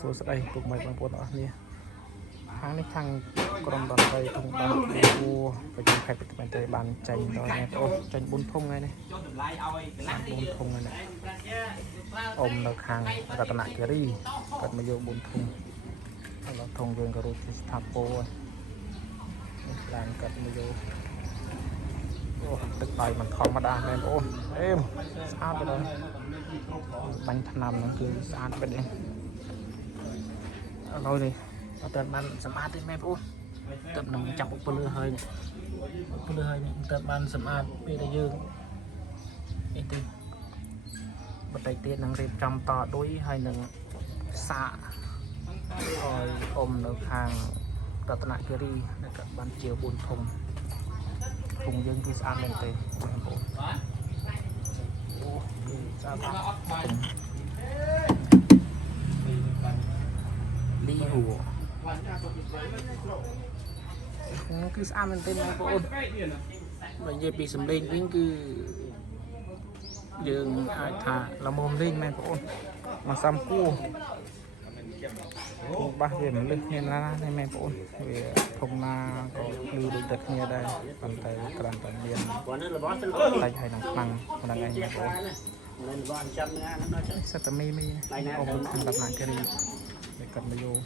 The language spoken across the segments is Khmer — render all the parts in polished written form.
សួស្តីពុកម៉ែបងប្អូនអស់នេះខាងនេះខាងក្រុមតន្ត្រីធំបាទគួរប្រចាំខេត្តបន្ទាយបានចេញដល់នេះអូចេញ4ធុងហើយនេះ4ធុងហើយនេះអ៊ំនៅខាងរតនគិរីគាត់មកយក4ធុងហើយធុងយើងក៏រួចជាស្ថាពរឡើងគាត់មកយកអូទឹកបាយមិនធម្មតាមែនបងប្អូនអេមស្អាតទៅដល់បាញ់ថ្នាំហ្នឹងគឺស្អាតបែបនេះឥឡូវនេះអត់បានសម្អាតទេមែនបងប្អូនទឹកនឹងចាប់ឧបលឺហើយនេះមិនបានសម្អាតពេលដែលយើងនេះទេបន្តិចទៀតនឹងរៀបចំតដូចហើយនឹងសាកឲ្យអ៊ំនៅខាងរតនគិរីដែលគាត់បានជាវ4ធុងយើងគឺស្អាតមែនទេបងប្អូនអូគឺស្អាតលីហួរគឺស្អាតមែនទេបងប្អូនបើនិយាយពីសម្លេងវិញគឺយើងអាចថាល្មមលេងមែនបងប្អូនមកសាំគួរបាសវាមិនលឹះគ្នាណាស់មែនបងប្អូនវាធំណាក៏លឺដូចតែគ្នាដែរប៉ុន្តែគ្រាន់តែមានតែហើយនឹងខ្លាំងហ្នឹងឯងបងប្អូនសិតតែមីអូនខាងរតនគិរីដែលគាត់មកយក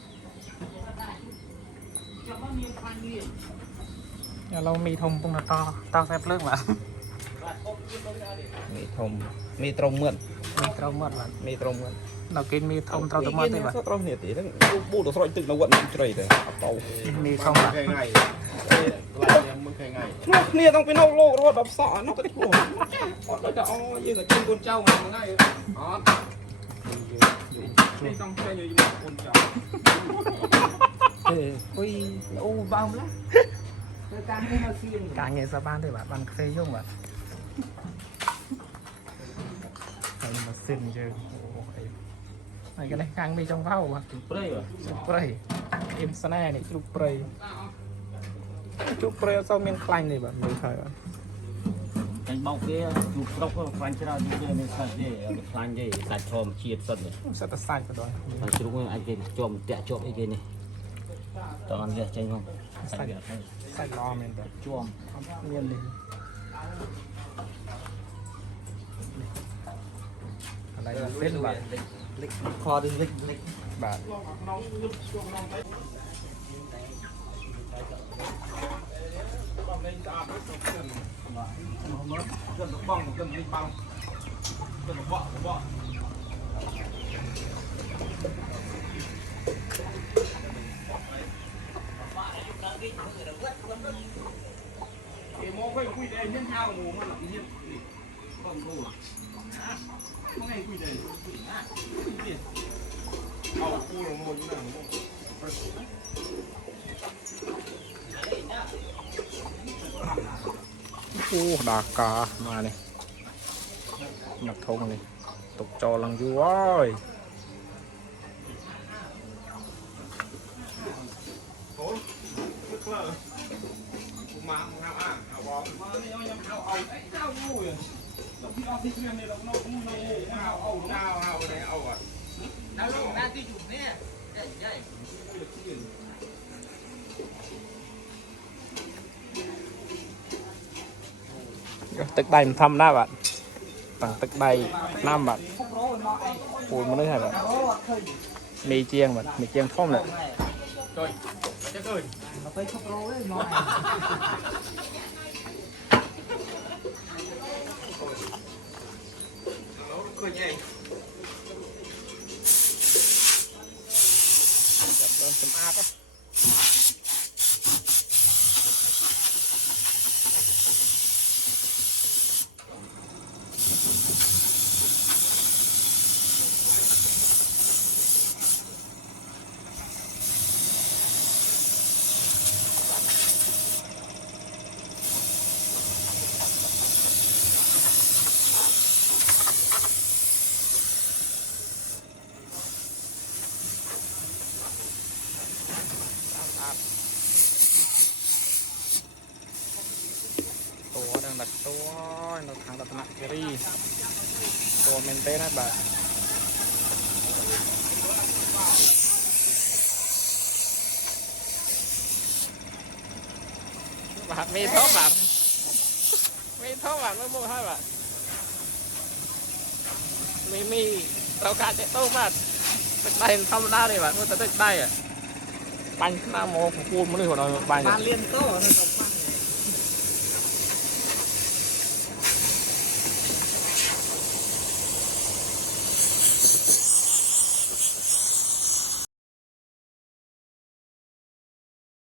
ឥឡូវមីធំពុំតខ្សែភ្លើងបាទមីធំមីត្រង់មឿនបាទមីត្រង់មឿនដល់គេមីធំត្រូវតែមកទេបាទត្រូវគ្នាទេហ្នឹងប៊ូទៅស្រោចទឹកនៅវត្តនឹងជ្រៃទៅអត់ទៅមីធំបាទថ្ងៃមុនថ្ងៃគ្នាต้องពីនៅលោករហូតដល់ផ្សក់នោះទៅខ្លួនអត់ដូចតែអូយើងក៏ជិះកូនចៅមួយថ្ងៃអត់នេះต้องចេញយកកូនចៅអេអុយអូបោមឡាទៅការងារមកសៀងការងារសាបានទេបាទបានខ្វេយងបាទហើយមកសៀងយើងអូខេហើយcái nàyខាងមីចុងភៅបាទជ្រូកព្រៃអ៊ីមស្នេហ៍នេះជ្រូកព្រៃអត់សូវមានខ្លាញ់ទេបាទមើលហើយបាទចាញ់បោកគេជ្រូកស្រុកខ្លាញ់ច្រើនជាងគេមានសាច់ទេអត់ខ្លាញ់ទេសាច់ធម្មជាតិសុទ្ធនេះសាច់តែសាច់បណ្ដោយហើយជ្រូកនេះអាចគេជាប់តាក់ជាប់អីគេនេះតោះអត់វាចេញផងសាច់ល្អមែនបាទជាប់អត់មាននេះកន្លែងពេលបាទលិចខឬលិចបាទបងទៅលិចបងទៅបកគេមកវិញគួយតែមានហៅមកមកនេះបងគូមកឯងគួយតែเอาปูลงมาอยู่นั่นโอ้ดากามาเลยนักทงเลยตกจอลังอยู่ว้ายโอ้ลึกเลยมาเอาอ่ะเอาบอลมาเนี่ยเอาไอ้เจ้างูอย่างเราพี่ออฟฟิศเรียนเนี่ยเราเอาไปไหนเอาอ่ะน้าลูกน้าที่อยู่เนี่ยใหญ่ตึกใดมันทำได้แบบต่างตึกใดน้ำแบบปูนมันได้แบบมีเจียงแบบมีเจียงท่อมเลยสำอาดอ่ะđặtตัวnó thằng đặt nặng cái điตัวmen té nát bà បាទមេធំបាទមេធំបាទមើលមកហើយបាទមីត្រូវការចេះទៅបាទទឹកដៃធម្មតាទេបាទមើលទៅទឹកដៃបាញ់ឆ្នាំមកពូលមនុស្សគាត់ឲ្យបាញ់ បានលៀនទៅទៅ